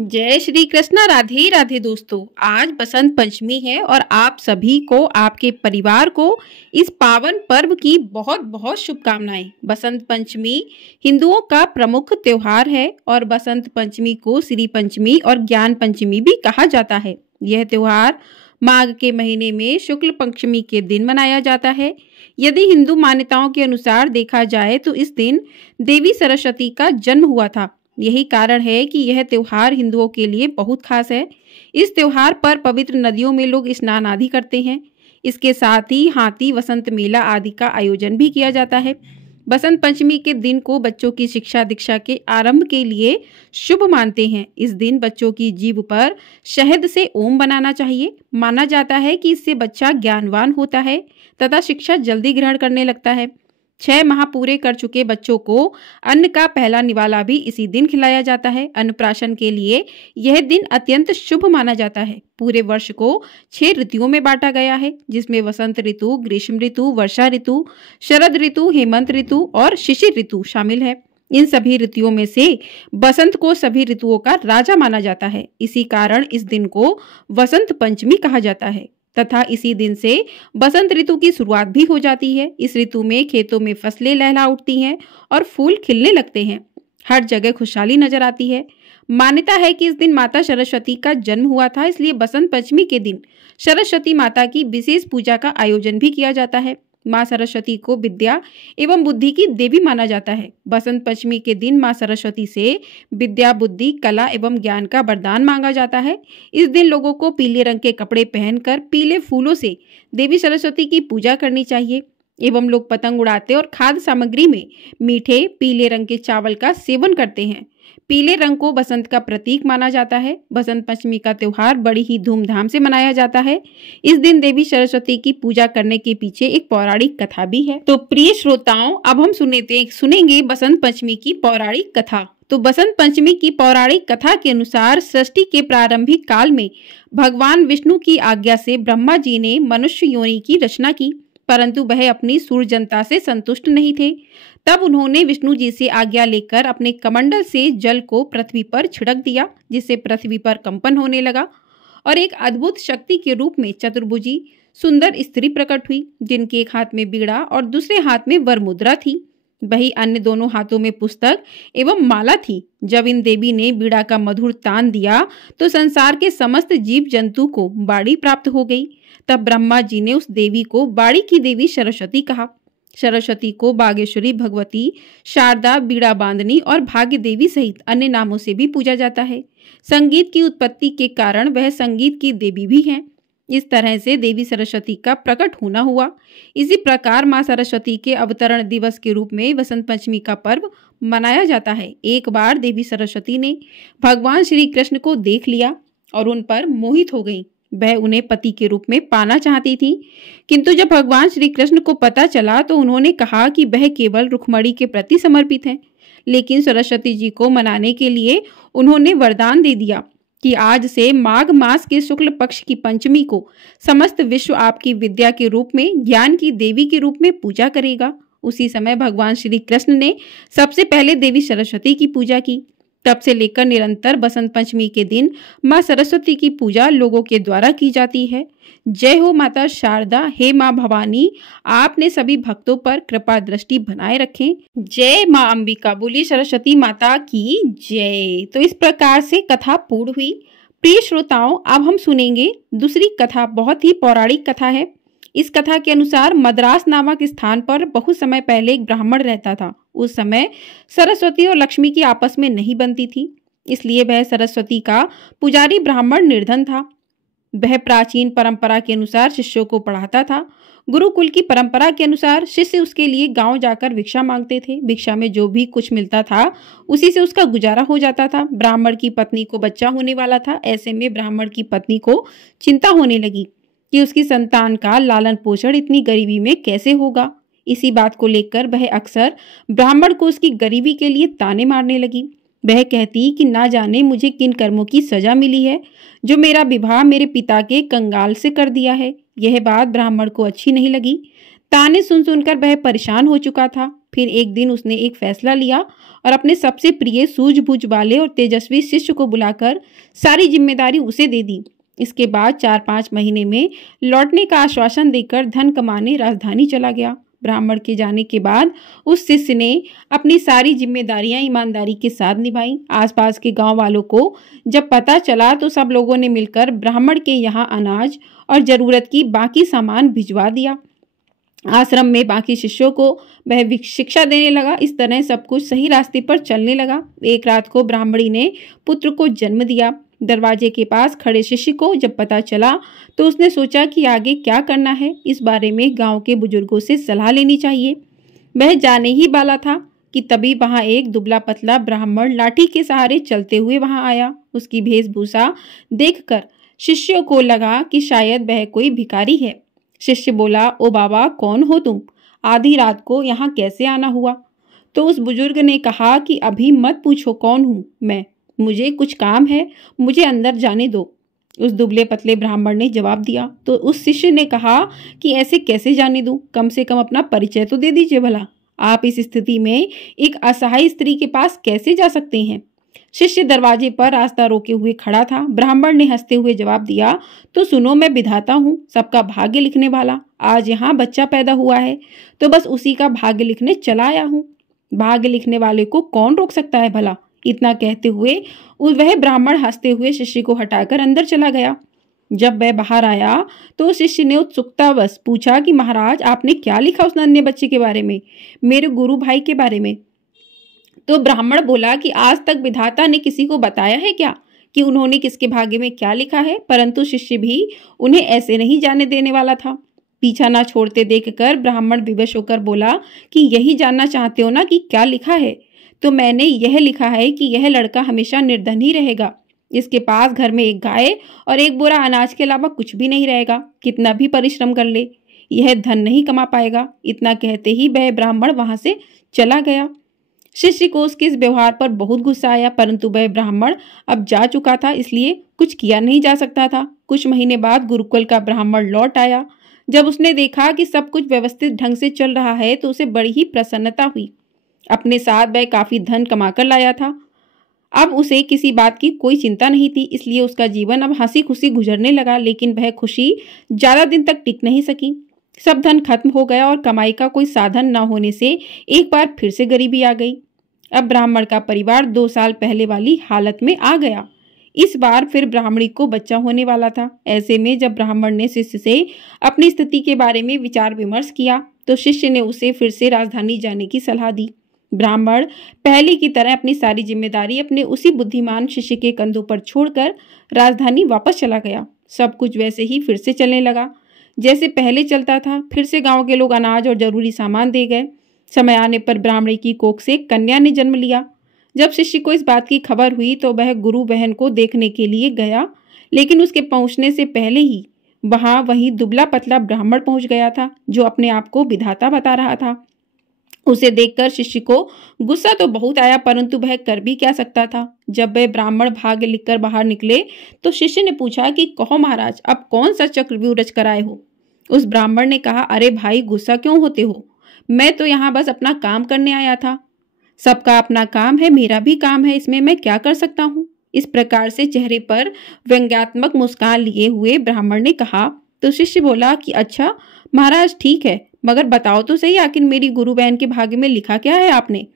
जय श्री कृष्णा। राधे राधे दोस्तों, आज बसंत पंचमी है और आप सभी को, आपके परिवार को इस पावन पर्व की बहुत बहुत शुभकामनाएं। बसंत पंचमी हिंदुओं का प्रमुख त्योहार है और बसंत पंचमी को श्री पंचमी और ज्ञान पंचमी भी कहा जाता है। यह त्योहार माघ के महीने में शुक्ल पंचमी के दिन मनाया जाता है। यदि हिंदू मान्यताओं के अनुसार देखा जाए तो इस दिन देवी सरस्वती का जन्म हुआ था। यही कारण है कि यह त्योहार हिंदुओं के लिए बहुत खास है। इस त्योहार पर पवित्र नदियों में लोग स्नान आदि करते हैं। इसके साथ ही हाथी वसंत मेला आदि का आयोजन भी किया जाता है। बसंत पंचमी के दिन को बच्चों की शिक्षा दीक्षा के आरंभ के लिए शुभ मानते हैं। इस दिन बच्चों की जीभ पर शहद से ओम बनाना चाहिए। माना जाता है कि इससे बच्चा ज्ञानवान होता है तथा शिक्षा जल्दी ग्रहण करने लगता है। 6 माह पूरे कर चुके बच्चों को अन्न का पहला निवाला भी इसी दिन खिलाया जाता है। अन्नप्राशन के लिए यह दिन अत्यंत शुभ माना जाता है। पूरे वर्ष को 6 ऋतुओं में बांटा गया है, जिसमें वसंत ऋतु, ग्रीष्म ऋतु, वर्षा ऋतु, शरद ऋतु, हेमंत ऋतु और शिशिर ऋतु शामिल है। इन सभी ऋतुओं में से बसंत को सभी ऋतुओं का राजा माना जाता है। इसी कारण इस दिन को वसंत पंचमी कहा जाता है तथा इसी दिन से बसंत ऋतु की शुरुआत भी हो जाती है। इस ऋतु में खेतों में फसलें लहला उठती हैं और फूल खिलने लगते हैं। हर जगह खुशहाली नजर आती है। मान्यता है कि इस दिन माता सरस्वती का जन्म हुआ था, इसलिए बसंत पंचमी के दिन सरस्वती माता की विशेष पूजा का आयोजन भी किया जाता है। माँ सरस्वती को विद्या एवं बुद्धि की देवी माना जाता है। बसंत पंचमी के दिन माँ सरस्वती से विद्या, बुद्धि, कला एवं ज्ञान का वरदान मांगा जाता है। इस दिन लोगों को पीले रंग के कपड़े पहनकर पीले फूलों से देवी सरस्वती की पूजा करनी चाहिए एवं लोग पतंग उड़ाते और खाद्य सामग्री में मीठे पीले रंग के चावल का सेवन करते हैं। पीले रंग को बसंत का प्रतीक माना जाता है। बसंत पंचमी का त्योहार बड़ी ही धूमधाम से मनाया जाता है। इस दिन देवी सरस्वती की पूजा करने के पीछे एक पौराणिक कथा भी है। तो प्रिय श्रोताओं, अब हम सुनेंगे बसंत पंचमी की पौराणिक कथा। तो बसंत पंचमी की पौराणिक कथा के अनुसार सृष्टि के प्रारंभिक काल में भगवान विष्णु की आज्ञा से ब्रह्मा जी ने मनुष्य योनि की रचना की, परंतु वह अपनी सूर जनता से संतुष्ट नहीं थे। तब उन्होंने विष्णु जी से आज्ञा लेकर अपने कमंडल से जल को पृथ्वी पर छिड़क दिया, जिससे पृथ्वी पर कंपन होने लगा और एक अद्भुत शक्ति के रूप में चतुर्भुजी सुंदर स्त्री प्रकट हुई, जिनके एक हाथ में बीड़ा और दूसरे हाथ में वरमुद्रा थी। वही अन्य दोनों हाथों में पुस्तक एवं माला थी। जब इन देवी ने बीड़ा का मधुर तान दिया तो संसार के समस्त जीव जंतु को बाड़ी प्राप्त हो गई। तब ब्रह्मा जी ने उस देवी को बाड़ी की देवी सरस्वती कहा। सरस्वती को बागेश्वरी, भगवती, शारदा, बीड़ा बांधनी और भाग्य देवी सहित अन्य नामों से भी पूजा जाता है। संगीत की उत्पत्ति के कारण वह संगीत की देवी भी हैं। इस तरह से देवी सरस्वती का प्रकट होना हुआ। इसी प्रकार मां सरस्वती के अवतरण दिवस के रूप में बसंत पंचमी का पर्व मनाया जाता है। एक बार देवी सरस्वती ने भगवान श्री कृष्ण को देख लिया और उन पर मोहित हो गई। वह उन्हें पति के रूप में पाना चाहती थी, किंतु जब भगवान श्री कृष्ण को पता चला तो उन्होंने कहा कि वह केवल रुक्मणी के प्रति समर्पित हैं। लेकिन सरस्वती जी को मनाने के लिए उन्होंने वरदान दे दिया कि आज से माघ मास के शुक्ल पक्ष की पंचमी को समस्त विश्व आपकी विद्या के रूप में, ज्ञान की देवी के रूप में पूजा करेगा। उसी समय भगवान श्री कृष्ण ने सबसे पहले देवी सरस्वती की पूजा की। तब से लेकर निरंतर बसंत पंचमी के दिन मां सरस्वती की पूजा लोगों के द्वारा की जाती है। जय हो माता शारदा, हे मां भवानी, आपने सभी भक्तों पर कृपा दृष्टि बनाए रखें। जय मां अंबिका, बोली सरस्वती माता की जय। तो इस प्रकार से कथा पूर्ण हुई। प्रिय श्रोताओं, अब हम सुनेंगे दूसरी कथा। बहुत ही पौराणिक कथा है। इस कथा के अनुसार मद्रास नामक स्थान पर बहुत समय पहले एक ब्राह्मण रहता था। उस समय सरस्वती और लक्ष्मी की आपस में नहीं बनती थी, इसलिए वह सरस्वती का पुजारी ब्राह्मण निर्धन था। वह प्राचीन परंपरा के अनुसार शिष्यों को पढ़ाता था। गुरुकुल की परंपरा के अनुसार शिष्य उसके लिए गांव जाकर भिक्षा मांगते थे। भिक्षा में जो भी कुछ मिलता था उसी से उसका गुजारा हो जाता था। ब्राह्मण की पत्नी को बच्चा होने वाला था। ऐसे में ब्राह्मण की पत्नी को चिंता होने लगी कि उसकी संतान का लालन पोषण इतनी गरीबी में कैसे होगा। इसी बात को लेकर वह अक्सर ब्राह्मण को उसकी गरीबी के लिए ताने मारने लगी। वह कहती कि ना जाने मुझे किन कर्मों की सजा मिली है जो मेरा विवाह मेरे पिता के कंगाल से कर दिया है। यह बात ब्राह्मण को अच्छी नहीं लगी। ताने सुन सुनकर वह परेशान हो चुका था। फिर एक दिन उसने एक फैसला लिया और अपने सबसे प्रिय सूझबूझ वाले और तेजस्वी शिष्य को बुलाकर सारी जिम्मेदारी उसे दे दी। इसके बाद 4-5 महीने में लौटने का आश्वासन देकर धन कमाने राजधानी चला गया। ब्राह्मण के जाने के बाद उस शिष्य ने अपनी सारी जिम्मेदारियां ईमानदारी के साथ निभाई। आसपास के गांव वालों को जब पता चला तो सब लोगों ने मिलकर ब्राह्मण के यहाँ अनाज और जरूरत की बाकी सामान भिजवा दिया। आश्रम में बाकी शिष्यों को वह शिक्षा देने लगा। इस तरह सब कुछ सही रास्ते पर चलने लगा। एक रात को ब्राह्मणी ने पुत्र को जन्म दिया। दरवाजे के पास खड़े शिष्य को जब पता चला तो उसने सोचा कि आगे क्या करना है। इस बारे में गांव के बुजुर्गों से सलाह लेनी चाहिए। वह जाने ही वाला था कि तभी वहां एक दुबला पतला ब्राह्मण लाठी के सहारे चलते हुए वहां आया। उसकी वेशभूषा देखकर शिष्यों को लगा कि शायद वह कोई भिखारी है। शिष्य बोला, ओ बाबा, कौन हो तुम? आधी रात को यहाँ कैसे आना हुआ? तो उस बुजुर्ग ने कहा कि अभी मत पूछो कौन हूँ मैं, मुझे कुछ काम है, मुझे अंदर जाने दो। उस दुबले पतले ब्राह्मण ने जवाब दिया। तो उस शिष्य ने कहा कि ऐसे कैसे जाने दूं? कम से कम अपना परिचय तो दे दीजिए भला। आप इस स्थिति में एक असहाय स्त्री के पास कैसे जा सकते हैं? शिष्य दरवाजे पर रास्ता रोके हुए खड़ा था। ब्राह्मण ने हंसते हुए जवाब दिया, तो सुनो, मैं विधाता हूँ, सबका भाग्य लिखने वाला। आज यहाँ बच्चा पैदा हुआ है तो बस उसी का भाग्य लिखने चला आया हूँ। भाग्य लिखने वाले को कौन रोक सकता है भला? इतना कहते हुए वह ब्राह्मण हंसते हुए शिष्य को हटाकर अंदर चला गया। जब वह बाहर आया तो शिष्य ने उत्सुकतावश पूछा कि महाराज, आपने क्या लिखा उस नन्हे बच्चे के बारे में, मेरे गुरु भाई के बारे में? तो ब्राह्मण बोला कि आज तक विधाता ने किसी को बताया है क्या कि उन्होंने किसके भाग्य में क्या लिखा है? परंतु शिष्य भी उन्हें ऐसे नहीं जाने देने वाला था। पीछा ना छोड़ते देखकर ब्राह्मण विवश होकर बोला कि यही जानना चाहते हो ना कि क्या लिखा है? तो मैंने यह लिखा है कि यह लड़का हमेशा निर्धन ही रहेगा। इसके पास घर में एक गाय और एक बोरा अनाज के अलावा कुछ भी नहीं रहेगा। कितना भी परिश्रम कर ले, यह धन नहीं कमा पाएगा। इतना कहते ही वह ब्राह्मण वहां से चला गया। शिष्य को उसके इस व्यवहार पर बहुत गुस्सा आया, परंतु वह ब्राह्मण अब जा चुका था, इसलिए कुछ किया नहीं जा सकता था। कुछ महीने बाद गुरुकुल का ब्राह्मण लौट आया। जब उसने देखा कि सब कुछ व्यवस्थित ढंग से चल रहा है तो उसे बड़ी ही प्रसन्नता हुई। अपने साथ वह काफी धन कमाकर लाया था। अब उसे किसी बात की कोई चिंता नहीं थी, इसलिए उसका जीवन अब हंसी खुशी गुजरने लगा। लेकिन वह खुशी ज्यादा दिन तक टिक नहीं सकी। सब धन खत्म हो गया और कमाई का कोई साधन न होने से एक बार फिर से गरीबी आ गई। अब ब्राह्मण का परिवार 2 साल पहले वाली हालत में आ गया। इस बार फिर ब्राह्मणी को बच्चा होने वाला था। ऐसे में जब ब्राह्मण ने शिष्य से अपनी स्थिति के बारे में विचार विमर्श किया तो शिष्य ने उसे फिर से राजधानी जाने की सलाह दी। ब्राह्मण पहले की तरह अपनी सारी जिम्मेदारी अपने उसी बुद्धिमान शिष्य के कंधों पर छोड़कर राजधानी वापस चला गया। सब कुछ वैसे ही फिर से चलने लगा जैसे पहले चलता था। फिर से गांव के लोग अनाज और जरूरी सामान दे गए। समय आने पर ब्राह्मणी की कोख से कन्या ने जन्म लिया। जब शिष्य को इस बात की खबर हुई तो वह गुरु बहन को देखने के लिए गया, लेकिन उसके पहुंचने से पहले ही वही दुबला पतला ब्राह्मण पहुंच गया था जो अपने आप को विधाता बता रहा था। उसे देखकर शिष्य को गुस्सा तो बहुत आया, परंतु वह कर भी क्या सकता था। जब वह ब्राह्मण भाग्य लिखकर बाहर निकले तो शिष्य ने पूछा कि कहो महाराज, अब कौन सा चक्रव्यूह रच कर आए हो? उस ब्राह्मण ने कहा, अरे भाई, गुस्सा क्यों होते हो? मैं तो यहाँ बस अपना काम करने आया था। सबका अपना काम है, मेरा भी काम है, इसमें मैं क्या कर सकता हूँ? इस प्रकार से चेहरे पर व्यंग्यात्मक मुस्कान लिए हुए ब्राह्मण ने कहा। तो शिष्य बोला कि अच्छा महाराज, ठीक है, मगर बताओ तो सही, आखिर मेरी गुरु बहन के भाग्य में लिखा क्या है आपने?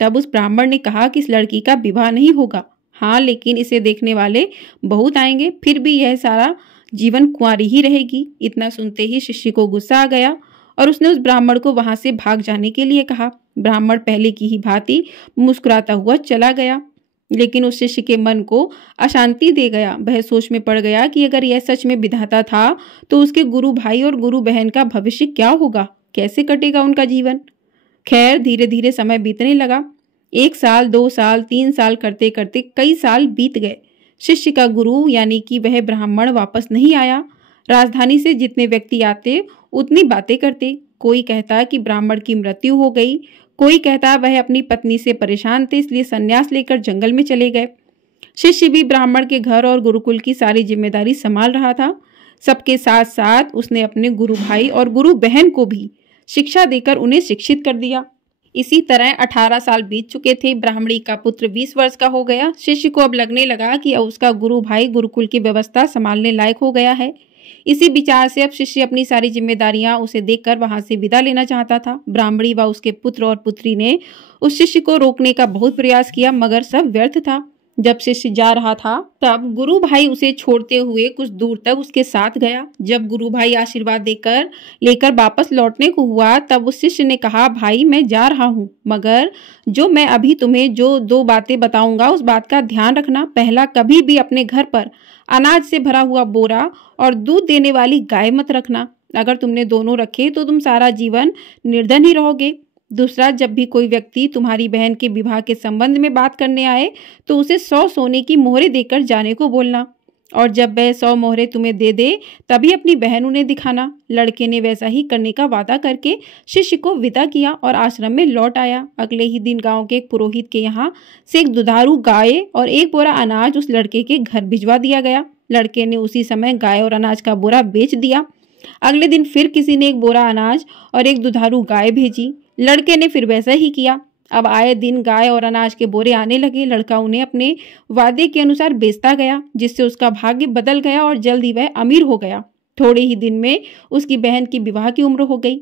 तब उस ब्राह्मण ने कहा कि इस लड़की का विवाह नहीं होगा। हाँ, लेकिन इसे देखने वाले बहुत आएंगे, फिर भी यह सारा जीवन कुंवारी ही रहेगी। इतना सुनते ही शिष्य को गुस्सा आ गया और उसने उस ब्राह्मण को वहां से भाग जाने के लिए कहा। ब्राह्मण पहले की ही भांति मुस्कुराता हुआ चला गया, लेकिन उस शिष्य के मन को अशांति दे गया। वह सोच में पड़ गया कि अगर यह सच में विधाता था तो उसके गुरु भाई और गुरु बहन का भविष्य क्या होगा, कैसे कटेगा उनका जीवन। खैर, धीरे धीरे समय बीतने लगा। 1 साल, 2 साल, 3 साल करते करते कई साल बीत गए। शिष्य का गुरु यानी कि वह ब्राह्मण वापस नहीं आया। राजधानी से जितने व्यक्ति आते उतनी बातें करते। कोई कहता कि ब्राह्मण की मृत्यु हो गई, कोई कहता वह अपनी पत्नी से परेशान थे इसलिए संन्यास लेकर जंगल में चले गए। शिष्य भी ब्राह्मण के घर और गुरुकुल की सारी जिम्मेदारी संभाल रहा था। सबके साथ साथ उसने अपने गुरु भाई और गुरु बहन को भी शिक्षा देकर उन्हें शिक्षित कर दिया। इसी तरह 18 साल बीत चुके थे। ब्राह्मणी का पुत्र 20 वर्ष का हो गया। शिष्य को अब लगने लगा कि अब उसका गुरु भाई गुरुकुल की व्यवस्था संभालने लायक हो गया है। इसी विचार से अब शिष्य अपनी सारी जिम्मेदारियां उसे देकर वहां से विदा लेना चाहता था। ब्राह्मणी व उसके पुत्र और पुत्री ने उस शिष्य को रोकने का बहुत प्रयास किया, मगर सब व्यर्थ था। जब शिष्य जा रहा था तब गुरु भाई उसे छोड़ते हुए कुछ दूर तक उसके साथ गया। जब गुरु भाई आशीर्वाद देकर लेकर वापस लौटने को हुआ तब उस शिष्य ने कहा, भाई मैं जा रहा हूँ, मगर जो मैं अभी तुम्हें जो 2 बातें बताऊंगा उस बात का ध्यान रखना। पहला, कभी भी अपने घर पर अनाज से भरा हुआ बोरा और दूध देने वाली गाय मत रखना। अगर तुमने दोनों रखे तो तुम सारा जीवन निर्धन ही रहोगे। दूसरा, जब भी कोई व्यक्ति तुम्हारी बहन के विवाह के संबंध में बात करने आए तो उसे 100 सोने की मोहरें देकर जाने को बोलना, और जब वह 100 मोहरें तुम्हें दे दे तभी अपनी बहन उन्हें दिखाना। लड़के ने वैसा ही करने का वादा करके शिष्य को विदा किया और आश्रम में लौट आया। अगले ही दिन गांव के एक पुरोहित के यहाँ से एक दुधारू गाय और एक बोरा अनाज उस लड़के के घर भिजवा दिया गया। लड़के ने उसी समय गाय और अनाज का बोरा बेच दिया। अगले दिन फिर किसी ने एक बोरा अनाज और एक दुधारू गाय भेजी। लड़के ने फिर वैसा ही किया। अब आए दिन गाय और अनाज के बोरे आने लगे। लड़का उन्हें अपने वादे के अनुसार बेचता गया, जिससे उसका भाग्य बदल गया और जल्द ही वह अमीर हो गया। थोड़े ही दिन में उसकी बहन की विवाह की उम्र हो गई।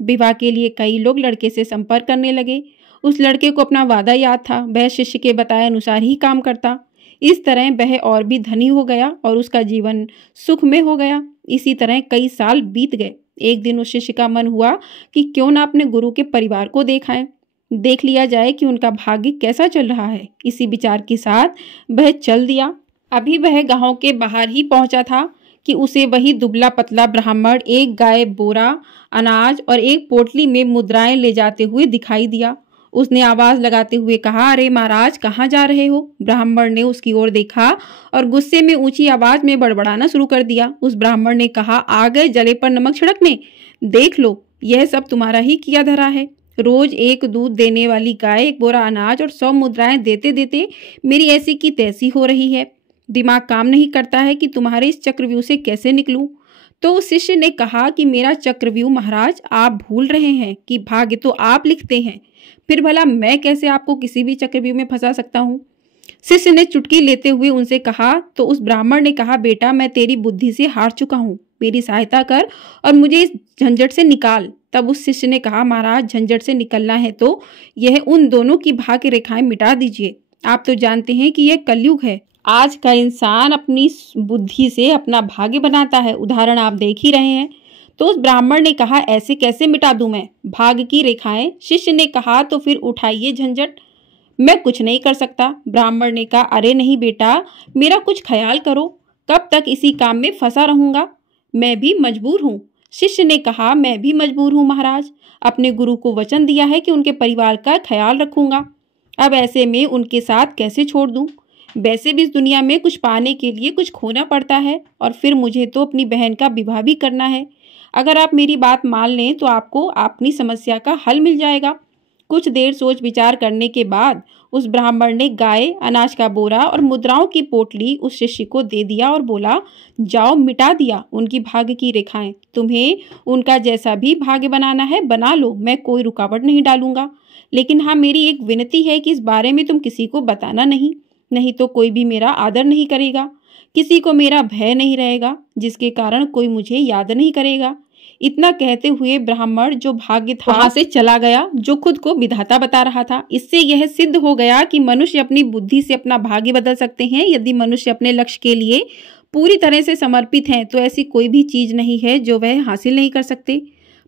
विवाह के लिए कई लोग लड़के से संपर्क करने लगे। उस लड़के को अपना वादा याद था, वह शिष्य के बताए अनुसार ही काम करता। इस तरह वह और भी धनी हो गया और उसका जीवन सुख में हो गया। इसी तरह कई साल बीत गए। एक दिन उस शिष्य का मन हुआ कि क्यों ना अपने गुरु के परिवार को देख लिया जाए कि उनका भाग्य कैसा चल रहा है। इसी विचार के साथ वह चल दिया। अभी वह गांव के बाहर ही पहुंचा था कि उसे वही दुबला पतला ब्राह्मण एक गाय, बोरा अनाज और एक पोटली में मुद्राएं ले जाते हुए दिखाई दिया। उसने आवाज लगाते हुए कहा, अरे महाराज, कहाँ जा रहे हो? ब्राह्मण ने उसकी ओर देखा और गुस्से में ऊंची आवाज में बड़बड़ाना शुरू कर दिया। उस ब्राह्मण ने कहा, आ गए जले पर नमक छिड़कने? देख लो, यह सब तुम्हारा ही किया धरा है। रोज एक दूध देने वाली गाय, एक बोरा अनाज और 100 मुद्राएं देते देते मेरी ऐसी की तैसी हो रही है। दिमाग काम नहीं करता है कि तुम्हारे इस चक्रव्यूह से कैसे निकलूं। तो उस शिष्य ने कहा कि मेरा चक्रव्यूह महाराज, आप भूल रहे हैं कि भाग्य तो आप लिखते हैं, फिर भला मैं कैसे आपको किसी भी चक्रव्यूह में फंसा सकता हूँ। शिष्य ने चुटकी लेते हुए उनसे कहा। तो उस ब्राह्मण ने कहा, बेटा, मैं तेरी बुद्धि से हार चुका हूँ, मेरी सहायता कर और मुझे इस झंझट से निकाल। तब उस शिष्य ने कहा, महाराज, झंझट से निकलना है तो यह उन दोनों की भाग्य रेखाएं मिटा दीजिए। आप तो जानते हैं कि यह कलयुग है। आज का इंसान अपनी बुद्धि से अपना भाग्य बनाता है, उदाहरण आप देख ही रहे हैं। तो उस ब्राह्मण ने कहा, ऐसे कैसे मिटा दूं मैं भाग्य की रेखाएं? शिष्य ने कहा, तो फिर उठाइए झंझट, मैं कुछ नहीं कर सकता। ब्राह्मण ने कहा, अरे नहीं बेटा, मेरा कुछ ख्याल करो, कब तक इसी काम में फंसा रहूंगा? मैं भी मजबूर हूँ। शिष्य ने कहा, मैं भी मजबूर हूँ महाराज, अपने गुरु को वचन दिया है कि उनके परिवार का ख्याल रखूंगा। अब ऐसे में उनके साथ कैसे छोड़ दूं? वैसे भी इस दुनिया में कुछ पाने के लिए कुछ खोना पड़ता है, और फिर मुझे तो अपनी बहन का विवाह भी करना है। अगर आप मेरी बात मान लें तो आपको अपनी समस्या का हल मिल जाएगा। कुछ देर सोच विचार करने के बाद उस ब्राह्मण ने गाय, अनाज का बोरा और मुद्राओं की पोटली उस शिष्य को दे दिया और बोला, जाओ, मिटा दिया उनकी भाग्य की रेखाएं। तुम्हें उनका जैसा भी भाग्य बनाना है बना लो, मैं कोई रुकावट नहीं डालूंगा। लेकिन हाँ, मेरी एक विनती है कि इस बारे में तुम किसी को बताना नहीं तो कोई भी मेरा आदर नहीं करेगा, किसी को मेरा भय नहीं रहेगा, जिसके कारण कोई मुझे याद नहीं करेगा। इतना कहते हुए ब्राह्मण जो भाग्य था वहां से चला गया, जो खुद को विधाता बता रहा था। इससे यह सिद्ध हो गया कि मनुष्य अपनी बुद्धि से अपना भाग्य बदल सकते हैं। यदि मनुष्य अपने लक्ष्य के लिए पूरी तरह से समर्पित हैं तो ऐसी कोई भी चीज नहीं है जो वह हासिल नहीं कर सकते।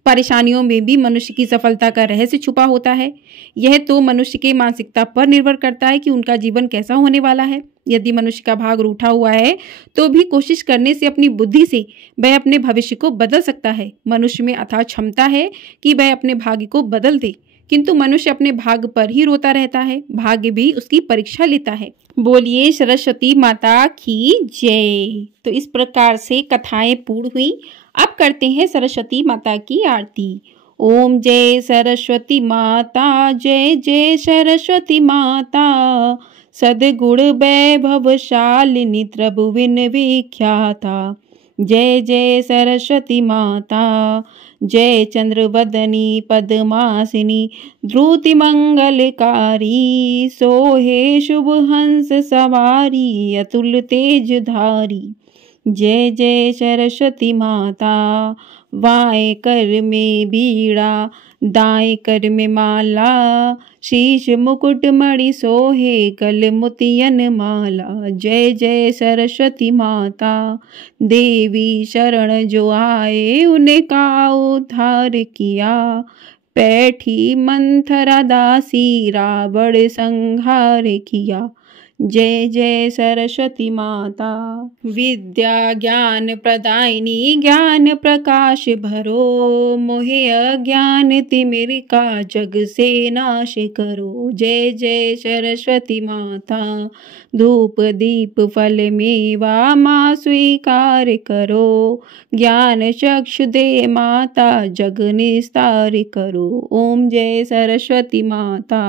परेशानियों में भी मनुष्य की सफलता का रहस्य छुपा होता है। यह तो मनुष्य की मानसिकता पर निर्भर करता है कि उनका जीवन कैसा होने वाला है। यदि मनुष्य का भाग रूठा हुआ है तो भी कोशिश करने से अपनी बुद्धि से वह अपने भविष्य को बदल सकता है। मनुष्य में अथाह क्षमता है कि वह अपने भाग्य को बदल दे, किंतु मनुष्य अपने भाग्य पर ही रोता रहता है। भाग्य भी उसकी परीक्षा लेता है। बोलिए सरस्वती माता की जय। तो इस प्रकार से कथाएं पूर्ण हुई। अब करते हैं सरस्वती माता की आरती। ओम जय सरस्वती माता, जय जय सरस्वती माता, सद्गुण वैभवशालिनी त्रिभुवन विख्याता, जय जय सरस्वती माता। जय चंद्रवदनी पद्मासिनी ध्रुति मंगलकारी। सोहे शुभ हंस सवारी अतुल तेज धारी। जय जय सरस्वती माता। बाएं कर में बीड़ा दाएं कर में माला। शीश मुकुट मणि सोहे गल मोतियन माला। जय जय सरस्वती माता। देवी शरण जो आए उन्हें का उद्धार किया। बैठी मंथरा दासी रावण संहार किया। जय जय सरस्वती माता। विद्या ज्ञान प्रदायिनी ज्ञान प्रकाश भरो। मोहे अज्ञान तिमिर का जग से नाश करो। जय जय सरस्वती माता। धूप दीप फल मेवा माँ स्वीकार करो। ज्ञान चक्षु दे माता जग निस्तार करो। ओम जय सरस्वती माता।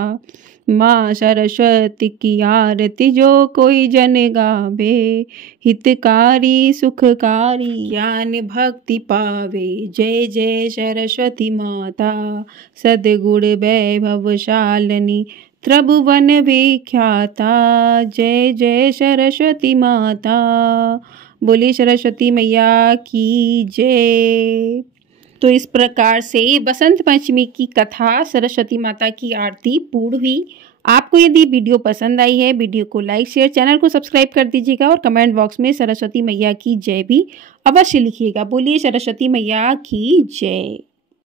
माँ सरस्वती की आरती जो कोई जन गावे। हितकारी सुखकारी ज्ञान भक्ति पावे। जय जय सरस्वती माता। सद्गुण वैभवशालिनी त्रिभुवन विख्याता। जय जय सरस्वती माता। बोलिए सरस्वती मैया की जय। तो इस प्रकार से बसंत पंचमी की कथा सरस्वती माता की आरती पूर्ण हुई। आपको यदि वीडियो पसंद आई है, वीडियो को लाइक शेयर चैनल को सब्सक्राइब कर दीजिएगा और कमेंट बॉक्स में सरस्वती मैया की जय भी अवश्य लिखिएगा। बोलिए सरस्वती मैया की जय।